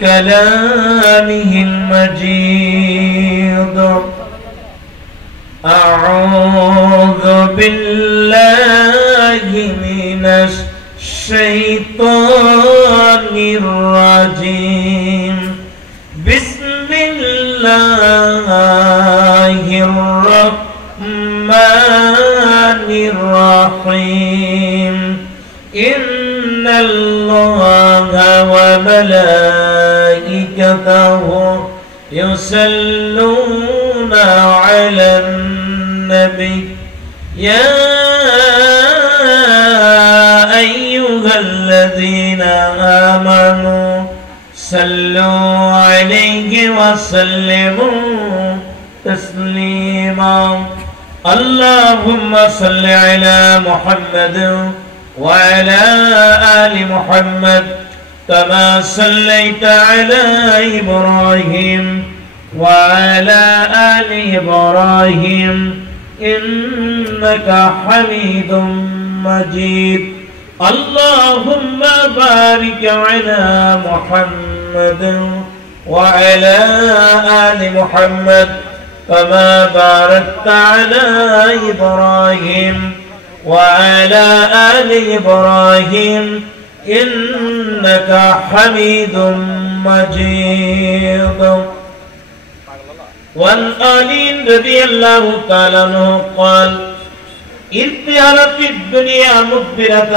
كلامه المجيد. أعوذ بالله من الشيطان الرجيم. بسم الله الرحمن الرحيم. إن الله وملائكته يصلون على النبي يا أيها الذين آمنوا صلوا عليه وسلموا تسليما. اللهم صل على محمد وعلى آل محمد كما صليت على إبراهيم وعلى آل إبراهيم إنك حميد مجيد. اللهم بارك على محمد وعلى آل محمد كما باركت على إبراهيم وعلى آل إبراهيم إنك حميد مجيد. وعن علي رضي الله تعالى عنه قال: ارتحلت الدنيا مدبرة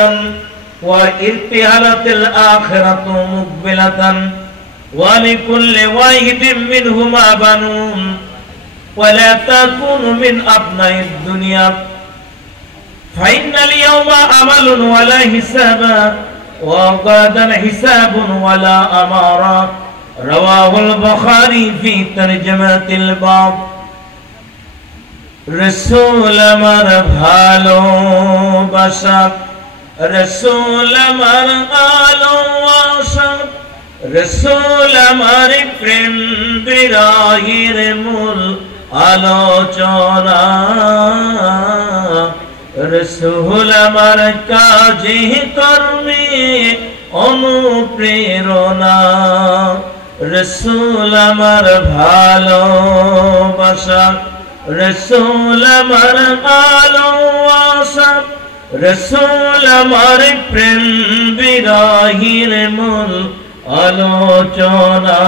وارتحلت الآخرة مقبلة ولكل واحد منهما بنون ولا تكون من أبناء الدنيا فإن اليوم عمل ولا حساب وغدا حساب ولا أمارة. رواه البخاري في ترجمة الباب. رسول আমার ভালোবাসা, রসুল আমার ভালোবাসা, রসুল আমার প্রেম বিরহের মূল আলোচনা। রসুল আমার কাজে কর্মে অনুপ্রেরণা। রসুল আমার ভালোবাসা, রসুল আমার ভালোবাসা, রসুল আমার প্রেম বিরহের মূল আলোচনা।